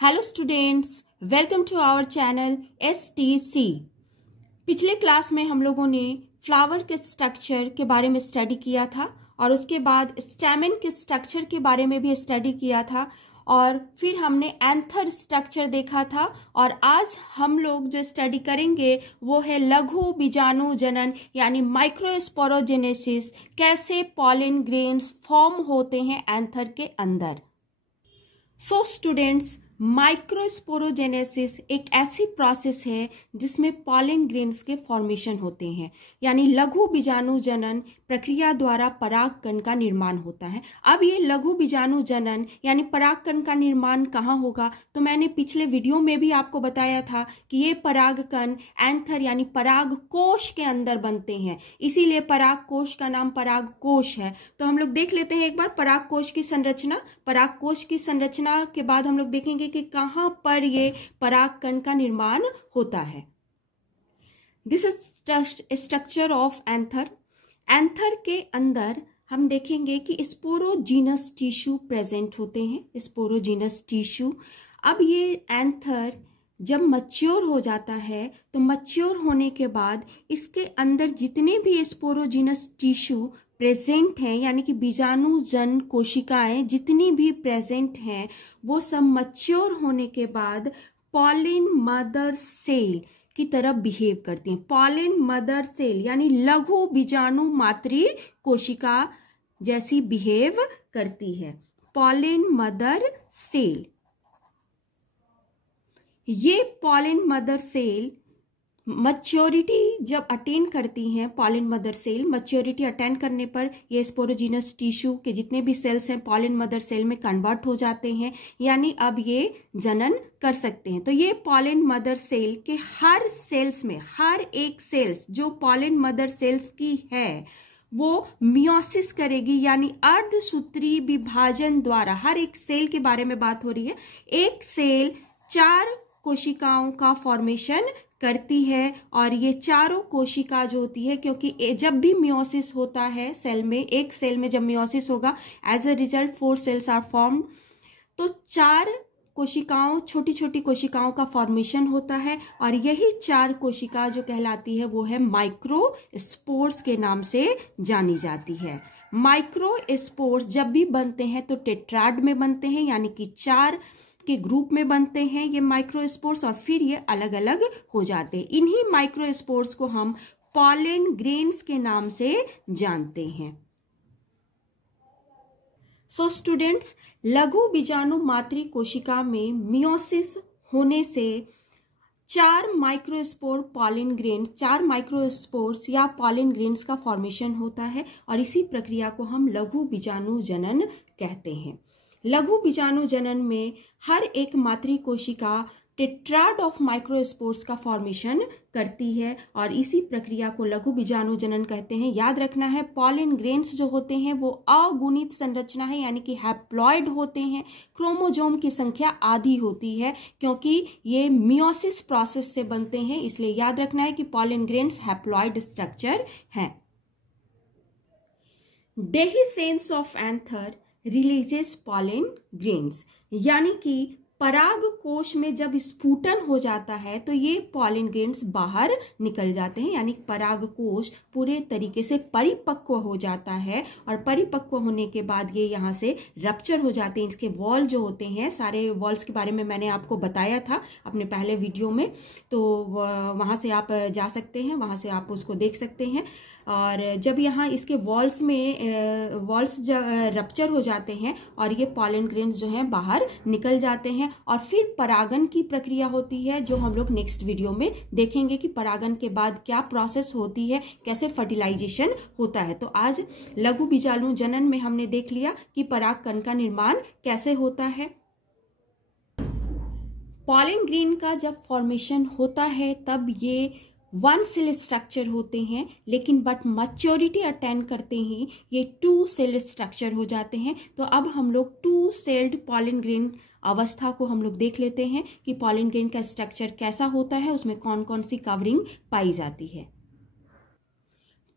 Hello students, welcome to our channel STC। पिछले class में हम लोगों ने फ्लावर के स्ट्रक्चर के बारे में स्टडी किया था और उसके बाद स्टैमेन के स्ट्रक्चर के बारे में भी स्टडी किया था और फिर हमने एंथर स्ट्रक्चर देखा था। और आज हम लोग जो स्टडी करेंगे वो है लघु बीजाणु जनन यानी माइक्रोस्पोरोजेनेसिस। कैसे पॉलन ग्रेन्स फॉर्म होते हैं एंथर के अंदर। सो स्टूडेंट्स, माइक्रोस्पोरोजेनेसिस एक ऐसी प्रोसेस है जिसमें पॉलन ग्रेन्स के फॉर्मेशन होते हैं, यानी लघु बीजाणु जनन प्रक्रिया द्वारा परागकण का निर्माण होता है। अब ये लघु बीजाणु जनन यानी परागकण का निर्माण कहाँ होगा, तो मैंने पिछले वीडियो में भी आपको बताया था कि ये परागकण एंथर यानी पराग कोश के अंदर बनते हैं, इसीलिए पराग कोश का नाम पराग कोश है। तो हम लोग देख लेते हैं एक बार पराग कोश की संरचना। पराग कोश की संरचना के बाद हम लोग देखेंगे कि कहां पर ये परागकण का निर्माण होता है। This is structure of anther. Anther के अंदर हम देखेंगे कि स्पोरोजीनस टिश्यू प्रेजेंट होते हैं। Sporogenous tissue. अब ये एंथर जब मैच्योर हो जाता है तो मैच्योर होने के बाद इसके अंदर जितने भी स्पोरोजीनस टिश्यू प्रेजेंट हैं यानी कि बीजाणु जन कोशिकाएं जितनी भी प्रेजेंट हैं वो सब मैच्योर होने के बाद पॉलन मदर सेल की तरह बिहेव करती हैं। पॉलन मदर सेल यानी लघु बीजाणु मातृ कोशिका जैसी बिहेव करती है। Pollen mother cell. ये पॉलन मदर सेल मैच्योरिटी जब अटेन करती हैं, pollen mother cell maturity attain करने पर ये स्पोरोजीनस टिश्यू के जितने भी सेल्स हैं पॉलन मदर सेल में कन्वर्ट हो जाते हैं, यानी अब ये जनन कर सकते हैं। तो ये पॉलन मदर सेल के हर सेल्स में हर एक सेल्स जो पॉलन मदर सेल्स की है वो मियोसिस करेगी, यानी अर्धसूत्री विभाजन द्वारा। हर एक सेल के बारे में बात हो रही है। एक सेल 4 कोशिकाओं का फॉर्मेशन करती है और ये चारों कोशिका जो होती है, क्योंकि जब भी मियोसिस होता है सेल में, एक सेल में जब मियोसिस होगा as a result 4 cells are formed, तो 4 कोशिकाओं छोटी छोटी कोशिकाओं का फॉर्मेशन होता है और यही 4 कोशिका जो कहलाती है वो है माइक्रोस्पोर्स के नाम से जानी जाती है। माइक्रोस्पोर्स जब भी बनते हैं तो टेट्राड में बनते हैं, यानी कि 4 के ग्रुप में बनते हैं ये माइक्रोस्पोर्स और फिर ये अलग अलग हो जाते हैं। इन्हीं माइक्रोस्पोर्स को हम पॉलन ग्रेन्स के नाम से जानते हैं। सो स्टूडेंट्स, लघु बीजाणु मातृ कोशिका में मियोसिस होने से 4 माइक्रोस्पोर पॉलन ग्रेन्स, 4 माइक्रोस्पोर्स या पॉलन ग्रेन्स का फॉर्मेशन होता है और इसी प्रक्रिया को हम लघु बीजाणु जनन कहते हैं। लघु बीजाणु जनन में हर एक मातृ कोशिका टेट्राड ऑफ माइक्रोस्पोर्स का फॉर्मेशन करती है और इसी प्रक्रिया को लघु बीजाणु जनन कहते हैं। याद रखना है पॉलन ग्रेन्स जो होते हैं वो अगुणित संरचना है, यानी कि हैप्लॉइड होते हैं। क्रोमोजोम की संख्या आधी होती है क्योंकि ये मियोसिस प्रोसेस से बनते हैं, इसलिए याद रखना है कि पॉलन ग्रेन्स हैप्लॉइड स्ट्रक्चर हैं। Dehiscence of anther releases pollen grains, यानी कि पराग कोश में जब स्फुटन हो जाता है तो ये पॉलन ग्रेन्स बाहर निकल जाते हैं, यानी पराग कोश पूरे तरीके से परिपक्व हो जाता है और परिपक्व होने के बाद ये यहाँ से रप्चर हो जाते हैं। इसके वॉल जो होते हैं, सारे वॉल्स के बारे में मैंने आपको बताया था अपने पहले वीडियो में, तो वहाँ से आप जा सकते हैं, वहाँ से आप उसको देख सकते हैं। और जब यहाँ इसके वॉल्स रप्चर हो जाते हैं और ये पॉलन ग्रेन्स जो हैं बाहर निकल जाते हैं और फिर परागन की प्रक्रिया होती है जो हम लोग नेक्स्ट वीडियो में देखेंगे कि परागन के बाद क्या प्रोसेस होती है, कैसे फर्टिलाइजेशन होता है। तो आज लघु बीजाणु जनन में हमने देख लिया कि परागकण का निर्माण कैसे होता है। पॉलन ग्रेन का जब फॉर्मेशन होता है तब ये 1 सेल स्ट्रक्चर होते हैं, लेकिन बट मैच्योरिटी अटेन करते ही ये 2 सेल स्ट्रक्चर हो जाते हैं। तो अब हम लोग 2 सेल्ड पॉलन ग्रेन अवस्था को हम लोग देख लेते हैं कि पॉलन ग्रेन का स्ट्रक्चर कैसा होता है, उसमें कौन कौन सी कवरिंग पाई जाती है।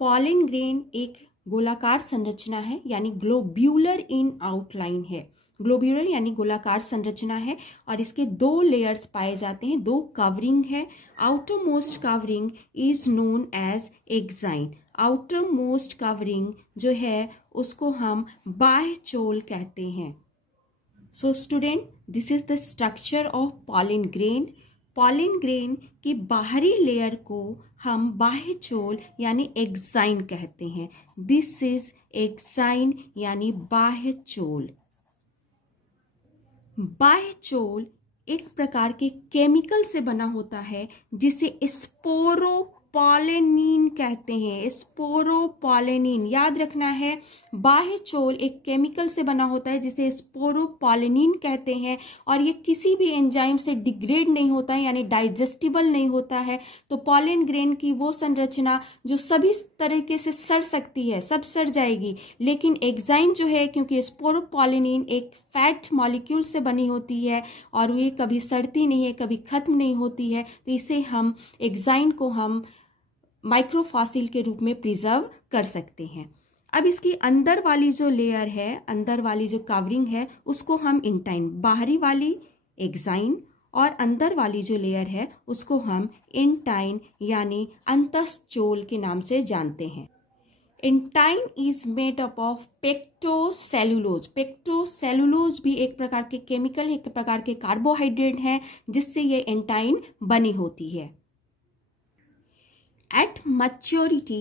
पॉलन ग्रेन एक गोलाकार संरचना है, यानी ग्लोब्यूलर इन आउटलाइन है। ग्लोब्यूलर यानी गोलाकार संरचना है और इसके 2 लेयर्स पाए जाते हैं, 2 कवरिंग है। Outermost covering is known as exine. Outermost covering जो है उसको हम बाह्य चोल कहते हैं। So student, this is the structure of pollen grain. Pollen grain की बाहरी लेयर को हम बाह्य चोल यानी एक्साइन कहते हैं। दिस इज एक्साइन यानी बाह्य चोल। बाह्य चोल एक प्रकार के केमिकल से बना होता है जिसे स्पोरोपोलेनिन कहते हैं। स्पोरोपोलेनिन याद रखना है, बाह्य चोल एक केमिकल से बना होता है जिसे स्पोरोपोलेनिन कहते हैं और ये किसी भी एंजाइम से डिग्रेड नहीं होता है यानी डाइजेस्टिबल नहीं होता है। तो पॉलन ग्रेन की वो संरचना जो सभी तरीके से सड़ सकती है, सब सड़ जाएगी, लेकिन एक्साइन जो है क्योंकि स्पोरोपोलेनिन एक फैट मॉलिक्यूल से बनी होती है और ये कभी सड़ती नहीं है, कभी खत्म नहीं होती है, तो इसे हम एक्साइन को हम माइक्रोफॉसिल के रूप में प्रिजर्व कर सकते हैं। अब इसकी अंदर वाली जो लेयर है, अंदर वाली जो कवरिंग है, उसको हम इंटाइन, बाहरी वाली एक्साइन और अंदर वाली जो लेयर है उसको हम इंटाइन यानी अंतःचोल के नाम से जानते हैं। Intine is made up of pectocellulose. Pectocellulose भी एक प्रकार के केमिकल, एक प्रकार के कार्बोहाइड्रेट हैं जिससे ये इंटाइन बनी होती है। At maturity,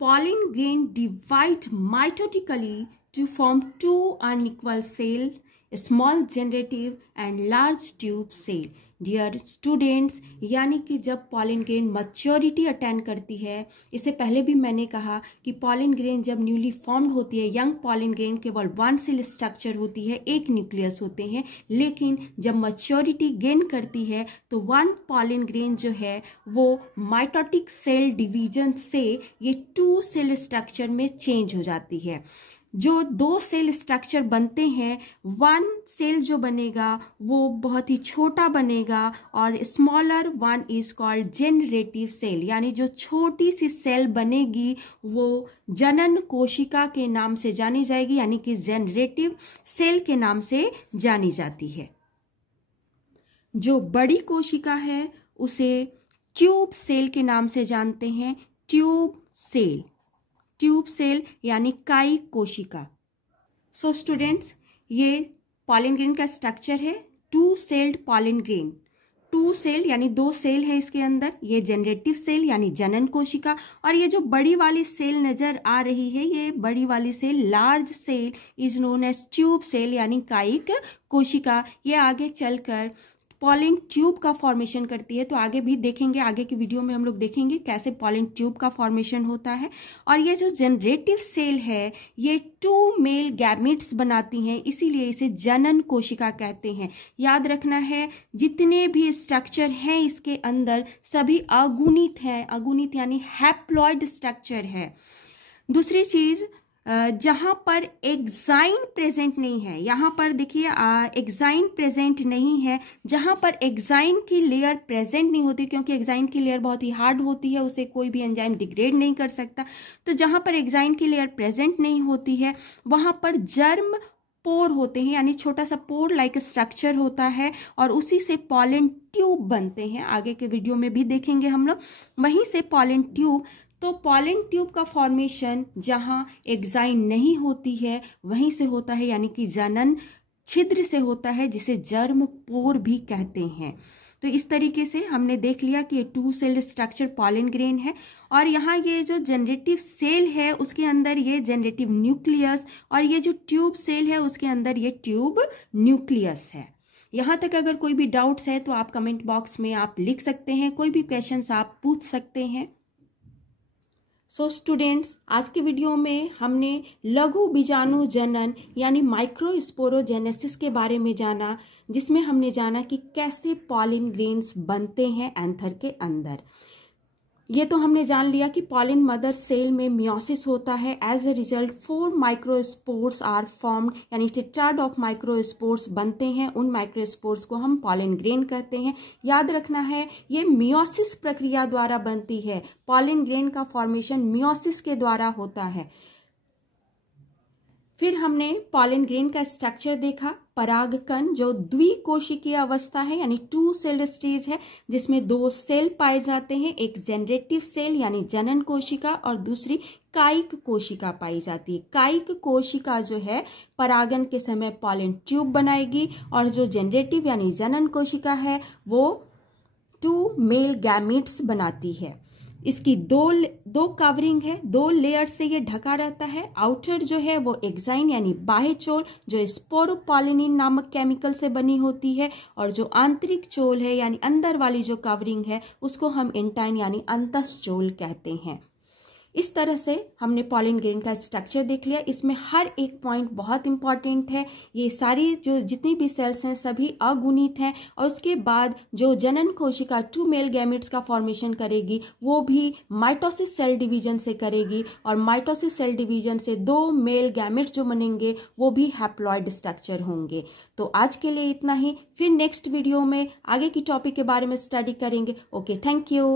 pollen grain divide mitotically to form 2 unequal cells, small generative and large tube cell. Dear students, यानी कि जब पॉलन ग्रेन मैच्योरिटी अटेंड करती है, इससे पहले भी मैंने कहा कि पॉलन ग्रेन जब न्यूली फॉर्म्ड होती है, यंग पॉलन ग्रेन केवल 1 सेल स्ट्रक्चर होती है, 1 न्यूक्लियस होते हैं, लेकिन जब मैच्योरिटी गेन करती है तो 1 पॉलन ग्रेन जो है वो माइटोटिक सेल डिवीजन से ये 2 सेल स्ट्रक्चर में चेंज हो जाती है। जो 2 सेल स्ट्रक्चर बनते हैं, 1 सेल जो बनेगा वो बहुत ही छोटा बनेगा और smaller 1 is called generative cell, यानी जो छोटी सी सेल बनेगी वो जनन कोशिका के नाम से जानी जाएगी, यानी कि जेनरेटिव सेल के नाम से जानी जाती है। जो बड़ी कोशिका है उसे ट्यूब सेल के नाम से जानते हैं। ट्यूब सेल, ट्यूब सेल यानी कायिक कोशिका। सो स्टूडेंट्स, ये पॉलन ग्रेन का स्ट्रक्चर है, 2 सेल्ड पॉलन ग्रेन। 2 सेल यानी 2 सेल है इसके अंदर, ये जनरेटिव सेल यानी जनन कोशिका, और ये जो बड़ी वाली सेल नजर आ रही है, ये बड़ी वाली cell large cell is known as tube cell यानी कायिक कोशिका। ये आगे चलकर पॉलन ट्यूब का फॉर्मेशन करती है, तो आगे भी देखेंगे, आगे की वीडियो में हम लोग देखेंगे कैसे पॉलन ट्यूब का फॉर्मेशन होता है। और ये जो जनरेटिव सेल है ये 2 मेल गैमेट्स बनाती हैं, इसीलिए इसे जनन कोशिका कहते हैं। याद रखना है, जितने भी स्ट्रक्चर हैं इसके अंदर सभी अगुणित हैं, अगुणित यानी हैप्लॉइड स्ट्रक्चर है। दूसरी चीज, जहां पर एक्साइन प्रेजेंट नहीं है, यहां पर देखिए एक्साइन प्रेजेंट नहीं है, जहां पर एक्साइन की लेयर प्रेजेंट नहीं होती, क्योंकि एक्साइन की लेयर बहुत ही हार्ड होती है, उसे कोई भी एंजाइम डिग्रेड नहीं कर सकता। तो जहां पर एक्साइन की लेयर प्रेजेंट नहीं होती है वहां पर जर्म पोर होते हैं, यानी छोटा सा पोर लाइक स्ट्रक्चर होता है और उसी से पॉलन ट्यूब बनते हैं। आगे के वीडियो में भी देखेंगे हम लोग, वहीं से पॉलन ट्यूब। तो पॉलन ट्यूब का फॉर्मेशन जहां एक्साइन नहीं होती है वहीं से होता है, यानी कि जनन छिद्र से होता है, जिसे जर्म पोर भी कहते हैं। तो इस तरीके से हमने देख लिया कि ये 2 सेल स्ट्रक्चर पॉलन ग्रेन है, और यहाँ ये जो जनरेटिव सेल है उसके अंदर ये जनरेटिव न्यूक्लियस, और ये जो ट्यूब सेल है उसके अंदर ये ट्यूब न्यूक्लियस है। यहाँ तक अगर कोई भी डाउट्स है तो आप कमेंट बॉक्स में आप लिख सकते हैं, कोई भी क्वेश्चंस आप पूछ सकते हैं। सो स्टूडेंट्स, आज की वीडियो में हमने लघु बीजाणु जनन यानी माइक्रोस्पोरोजेनेसिस के बारे में जाना, जिसमें हमने जाना कि कैसे पॉलन ग्रेन्स बनते हैं एंथर के अंदर। ये तो हमने जान लिया कि पॉलन मदर सेल में मियोसिस होता है। As a result 4 microspores are formed, यानी टेट्राड ऑफ माइक्रोस्पोर्स बनते हैं। उन माइक्रोस्पोर्स को हम पॉलन ग्रेन कहते हैं। याद रखना है, ये मियोसिस प्रक्रिया द्वारा बनती है। पॉलन ग्रेन का फॉर्मेशन मियोसिस के द्वारा होता है। फिर हमने पॉलन ग्रेन का स्ट्रक्चर देखा। परागकण जो द्विकोशिकीय अवस्था है यानी 2 सेल्ड स्टेज है, जिसमें 2 सेल पाए जाते हैं, एक जनरेटिव सेल यानी जनन कोशिका और दूसरी कायिक कोशिका पाई जाती है। कायिक कोशिका जो है परागन के समय पॉलन ट्यूब बनाएगी और जो जनरेटिव यानी जनन कोशिका है वो 2 मेल गैमीट्स बनाती है। इसकी दो कवरिंग है, 2 लेयर से ये ढका रहता है। आउटर जो है वो एक्साइन यानी बाह्य चोल जो स्पोरोपोलिनिन नामक केमिकल से बनी होती है, और जो आंतरिक चोल है यानी अंदर वाली जो कवरिंग है उसको हम इंटाइन यानी अंतःचोल कहते हैं। इस तरह से हमने पॉलन ग्रेन का स्ट्रक्चर देख लिया। इसमें हर एक पॉइंट बहुत इंपॉर्टेंट है। ये सारी जो जितनी भी सेल्स हैं सभी अगुणित हैं, और उसके बाद जो जनन कोशिका 2 मेल गैमेट्स का फॉर्मेशन करेगी वो भी माइटोसिस सेल डिवीजन से करेगी, और माइटोसिस सेल डिवीजन से 2 मेल गैमेट्स जो बनेंगे वो भी हैप्लॉइड स्ट्रक्चर होंगे। तो आज के लिए इतना ही, फिर नेक्स्ट वीडियो में आगे की टॉपिक के बारे में स्टडी करेंगे। Okay, thank you.